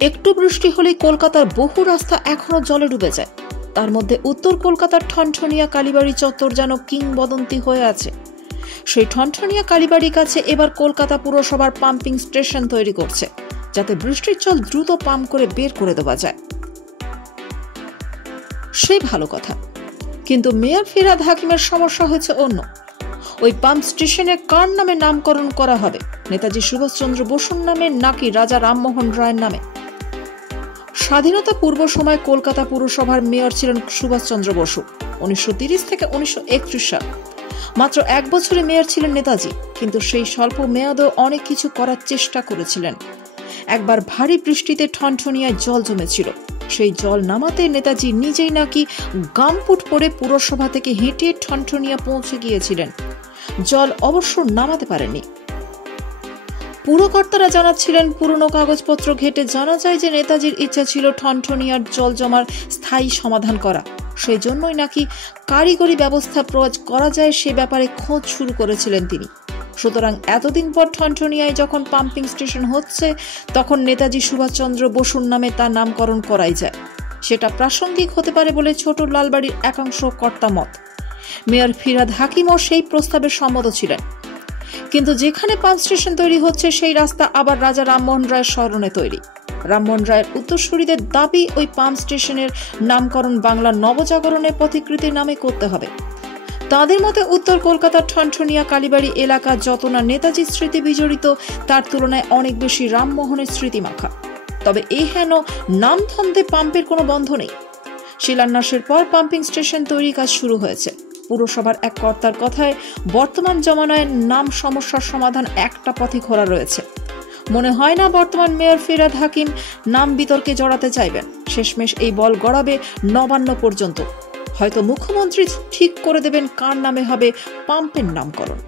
একটু বৃষ্টি হলেই কলকাতার বহু রাস্তা এখনো জলে ডুবে যায়। তার মধ্যে উত্তর কলকাতার ঠনঠনিয়া কালীবাড়ি চত্বর যেন কিংবদন্তি হয়ে আছে। সেই ঠনঠনিয়া কালীবাড়ির কাছে এবার কলকাতা পুরসভার পাম্পিং স্টেশন তৈরি করছে, যাতে বৃষ্টির জল দ্রুত পাম্প করে বের করে দেওয়া যায়। সেই ভালো কথা, কিন্তু মেয়র ফিরহাদ হাকিমের সমস্যা হয়েছে অন্য। ওই পাম্প স্টেশনের কার নামে নামকরণ করা হবে? নেতাজি সুভাষচন্দ্র বসুর নামে নাকি রাজা রামমোহন রায়ের নামে? স্বাধীনতা পূর্ব সময় কলকাতা পুরসভার মেয়র ছিলেন সুভাষচন্দ্র বসু, 1930 থেকে 1931 সাল। মাত্র 1 বছরে মেয়র ছিলেন নেতাজি, কিন্তু সেই স্বল্প মেয়াদেও অনেক কিছু করার চেষ্টা করেছিলেন। একবার ভারী বৃষ্টিতে ঠনঠনিয়ায় জল জমেছিল। সেই জল নামাতে নেতাজি নিজেই নাকি গামপুট পরে পুরসভা থেকে হেঁটে ঠনঠনিয়া পৌঁছে গিয়েছিলেন। জল অবশ্য নামাতে পারেননি। পুরকর্তারা জানাচ্ছিলেন, পুরনো কাগজপত্র ঘেটে জানা যায় যে নেতাজির ইচ্ছা ছিল ঠনঠনিয়ার জল জমার স্থায়ী সমাধান করা। সেই জন্যই নাকি কারিগরি ব্যবস্থা প্রয়োগ করা যায় সে ব্যাপারে খোঁজ শুরু করেছিলেন তিনি। সুতরাং এতদিন পর ঠনঠনিয়ায় যখন পাম্পিং স্টেশন হচ্ছে, তখন নেতাজি সুভাষচন্দ্র বসুর নামে তার নামকরণ করাই যায়। সেটা প্রাসঙ্গিক হতে পারে বলে ছোট লালবাড়ির একাংশ কর্তা মত। মেয়র ফিরহাদ হাকিমও সেই প্রস্তাবে সম্মত ছিলেন। কিন্তু যেখানে পাম্প স্টেশন তৈরি হচ্ছে, সেই রাস্তা আবার রাজা রামমোহন রায়ের স্মরণে তৈরি। রামমোহন রায়ের উত্তরসূরিদের দাবি ওই পাম্প স্টেশনের নামকরণ বাংলা নবজাগরণের পথিকৃতের নামে করতে হবে। তাদের মতে উত্তর কলকাতার ঠনঠনিয়া কালীবাড়ি এলাকা যত না নেতাজির স্মৃতি বিজড়িত, তার তুলনায় অনেক বেশি রামমোহনের স্মৃতি মাখা। তবে এই হেন নামধন্দে পাম্পের কোনো বন্ধ নেই। শিলান্যাসের পর পাম্পিং স্টেশন তৈরি কাজ শুরু হয়েছে। পুরসভার এক কর্তার কথায়, বর্তমান জমানায় নাম সমস্যার সমাধান একটা পথে খোলা রয়েছে। মনে হয় না বর্তমান মেয়র ফিরহাদ হাকিম নাম বিতর্কে জড়াতে চাইবেন। শেষমেশ এই বল গড়াবে নবান্ন পর্যন্ত। হয়তো মুখ্যমন্ত্রী ঠিক করে দেবেন কার নামে হবে পাম্পের নামকরণ।